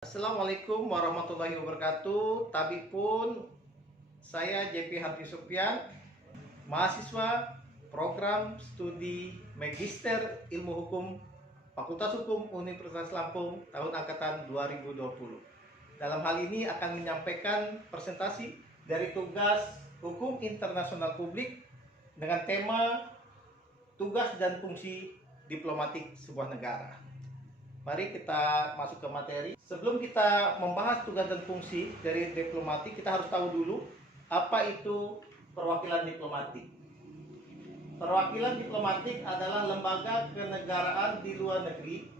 Assalamualaikum warahmatullahi wabarakatuh. Tabipun saya JP Harfi Sufyan, mahasiswa program studi Magister Ilmu Hukum Fakultas Hukum Universitas Lampung tahun angkatan 2020. Dalam hal ini akan menyampaikan presentasi dari tugas Hukum Internasional Publik dengan tema tugas dan fungsi diplomatik sebuah negara. Mari kita masuk ke materi. Sebelum kita membahas tugas dan fungsi dari diplomatik, kita harus tahu dulu apa itu perwakilan diplomatik. Perwakilan diplomatik adalah lembaga kenegaraan di luar negeri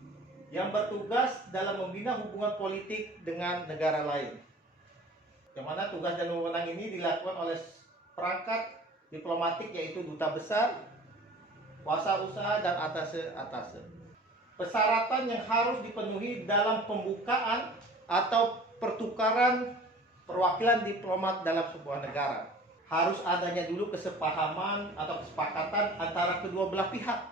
yang bertugas dalam membina hubungan politik dengan negara lain. Yang mana tugas dan wewenang ini dilakukan oleh perangkat diplomatik, yaitu duta besar, kuasa usaha, dan atase. Persyaratan yang harus dipenuhi dalam pembukaan atau pertukaran perwakilan diplomat dalam sebuah negara. Harus adanya dulu kesepahaman atau kesepakatan antara kedua belah pihak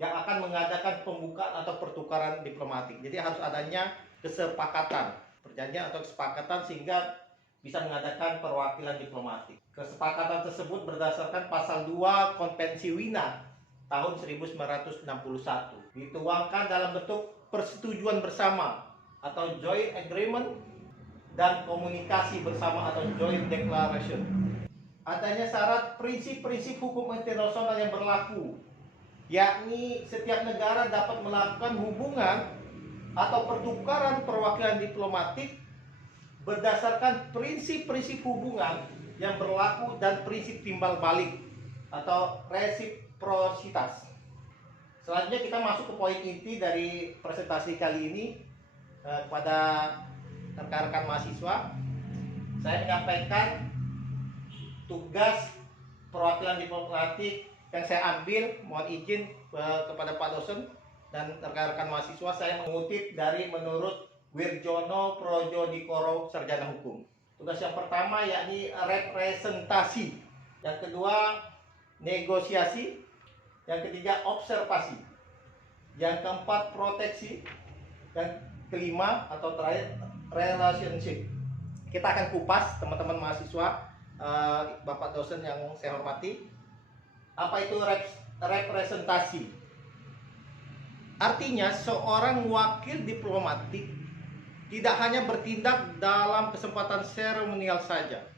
yang akan mengadakan pembukaan atau pertukaran diplomatik. Jadi harus adanya kesepakatan, perjanjian atau kesepakatan sehingga bisa mengadakan perwakilan diplomatik. Kesepakatan tersebut berdasarkan pasal 2 Konvensi Wina tahun 1961, dituangkan dalam bentuk persetujuan bersama atau joint agreement dan komunikasi bersama atau joint declaration. Adanya syarat prinsip-prinsip hukum internasional yang berlaku, yakni setiap negara dapat melakukan hubungan atau pertukaran perwakilan diplomatik berdasarkan prinsip-prinsip hubungan yang berlaku dan prinsip timbal balik atau resiprositas. Selanjutnya kita masuk ke poin inti dari presentasi kali ini. Kepada rekan-rekan mahasiswa, saya menyampaikan tugas perwakilan diplomatik yang saya ambil. Mohon izin kepada Pak dosen dan rekan-rekan mahasiswa, saya mengutip dari menurut Wirjono Projodikoro, Sarjana Hukum. Tugas yang pertama yakni representasi, yang kedua negosiasi, yang ketiga observasi, yang keempat proteksi, dan kelima atau terakhir relationship. Kita akan kupas, teman-teman mahasiswa, Bapak dosen yang saya hormati. Apa itu representasi? Artinya seorang wakil diplomatik tidak hanya bertindak dalam kesempatan seremonial saja.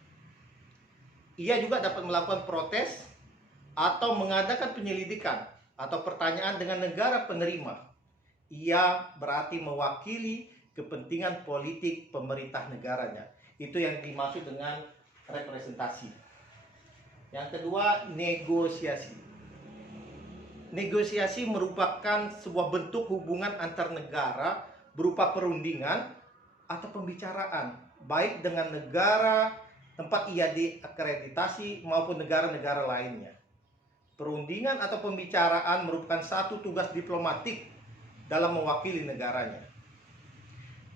Ia juga dapat melakukan protes atau mengadakan penyelidikan atau pertanyaan dengan negara penerima. Ia berarti mewakili kepentingan politik pemerintah negaranya. Itu yang dimaksud dengan representasi. Yang kedua, negosiasi. Negosiasi merupakan sebuah bentuk hubungan antar negara berupa perundingan atau pembicaraan, baik dengan negara tempat ia diakreditasi maupun negara-negara lainnya. Perundingan atau pembicaraan merupakan satu tugas diplomatik dalam mewakili negaranya.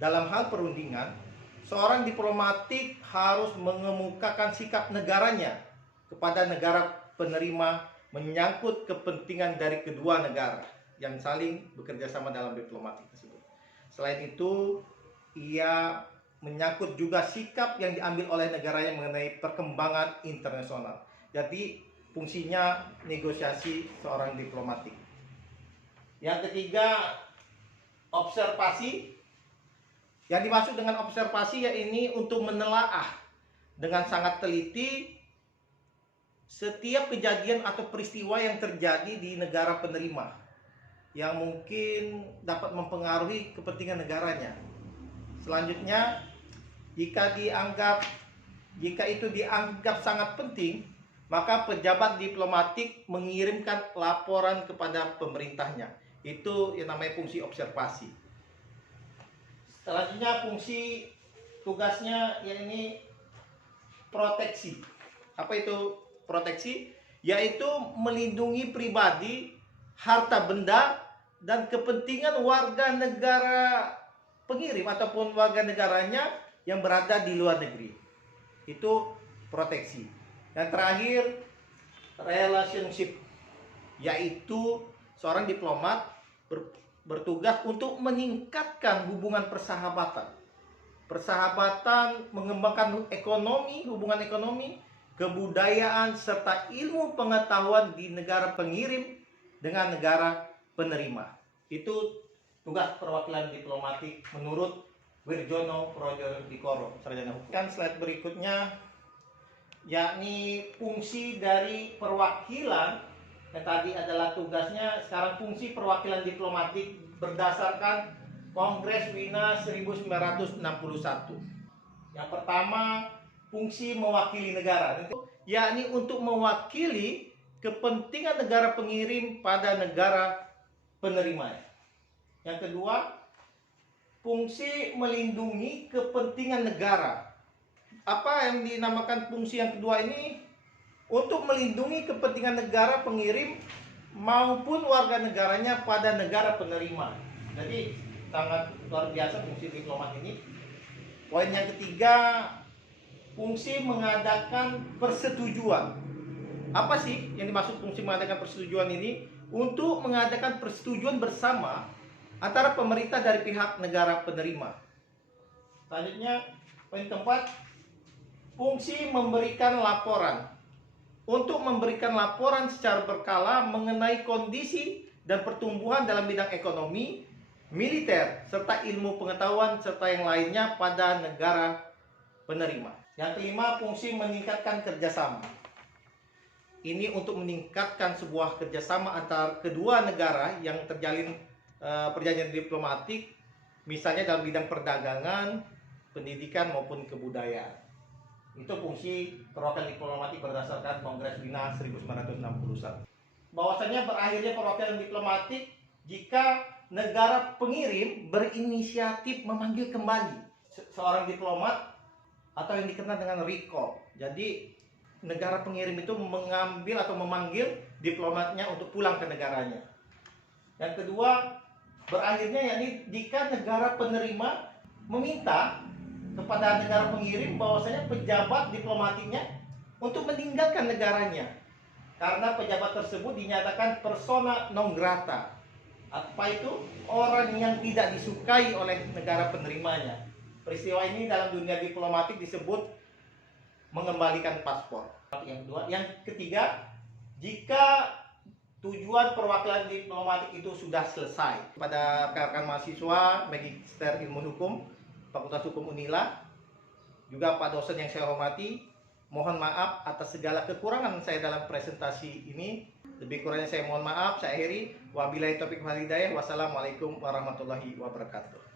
Dalam hal perundingan, seorang diplomatik harus mengemukakan sikap negaranya kepada negara penerima menyangkut kepentingan dari kedua negara yang saling bekerja sama dalam diplomatik tersebut. Selain itu, ia menyangkut juga sikap yang diambil oleh negaranya mengenai perkembangan internasional. Jadi fungsinya negosiasi seorang diplomatik. Yang ketiga, observasi. Yang dimaksud dengan observasi yaitu untuk menelaah dengan sangat teliti setiap kejadian atau peristiwa yang terjadi di negara penerima yang mungkin dapat mempengaruhi kepentingan negaranya. Selanjutnya, jika itu dianggap sangat penting, maka pejabat diplomatik mengirimkan laporan kepada pemerintahnya. Itu yang namanya fungsi observasi. Selanjutnya, fungsi tugasnya yakni proteksi. Apa itu proteksi? Yaitu melindungi pribadi, harta benda, dan kepentingan warga negara pengirim ataupun warga negaranya yang berada di luar negeri. Itu proteksi. Dan terakhir, relationship, yaitu seorang diplomat bertugas untuk meningkatkan hubungan persahabatan persahabatan, mengembangkan ekonomi, hubungan ekonomi, kebudayaan, serta ilmu pengetahuan di negara pengirim dengan negara penerima. Itu tugas perwakilan diplomatik menurut Wirjono Prodjodikoro, sarjana hukum. Kan slide berikutnya, yakni fungsi dari perwakilan yang tadi adalah tugasnya, sekarang fungsi perwakilan diplomatik berdasarkan Kongres Wina 1961. Yang pertama, fungsi mewakili negara, yakni untuk mewakili kepentingan negara pengirim pada negara penerima. Yang kedua, fungsi melindungi kepentingan negara. Apa yang dinamakan fungsi yang kedua ini? Untuk melindungi kepentingan negara pengirim maupun warga negaranya pada negara penerima. Jadi sangat luar biasa fungsi diplomat ini. Poin yang ketiga, fungsi mengadakan persetujuan. Apa sih yang dimaksud fungsi mengadakan persetujuan ini? Untuk mengadakan persetujuan bersama antara pemerintah dari pihak negara penerima. Selanjutnya, poin keempat, fungsi memberikan laporan. Untuk memberikan laporan secara berkala mengenai kondisi dan pertumbuhan dalam bidang ekonomi, militer, serta ilmu pengetahuan, serta yang lainnya pada negara penerima. Yang kelima, fungsi meningkatkan kerjasama. Ini untuk meningkatkan sebuah kerjasama antar kedua negara yang terjalin perjanjian diplomatik, misalnya dalam bidang perdagangan, pendidikan, maupun kebudayaan. Itu fungsi perwakilan diplomatik berdasarkan Kongres Wina 1961. Bahwasanya berakhirnya perwakilan diplomatik jika negara pengirim berinisiatif memanggil kembali seorang diplomat atau yang dikenal dengan recall. Jadi negara pengirim itu mengambil atau memanggil diplomatnya untuk pulang ke negaranya. Yang kedua, berakhirnya yakni jika negara penerima meminta kepada negara pengirim bahwasanya pejabat diplomatiknya untuk meninggalkan negaranya karena pejabat tersebut dinyatakan persona non grata. Apa itu? Orang yang tidak disukai oleh negara penerimanya. Peristiwa ini dalam dunia diplomatik disebut mengembalikan paspor. Yang ketiga, jika tujuan perwakilan diplomatik itu sudah selesai. Pada rekan mahasiswa Magister Ilmu Hukum Fakultas Hukum Unila, juga Pak dosen yang saya hormati, mohon maaf atas segala kekurangan saya dalam presentasi ini. Lebih kurangnya saya mohon maaf. Saya akhiri. Wabillahi taufiq wal hidayah. Wassalamualaikum warahmatullahi wabarakatuh.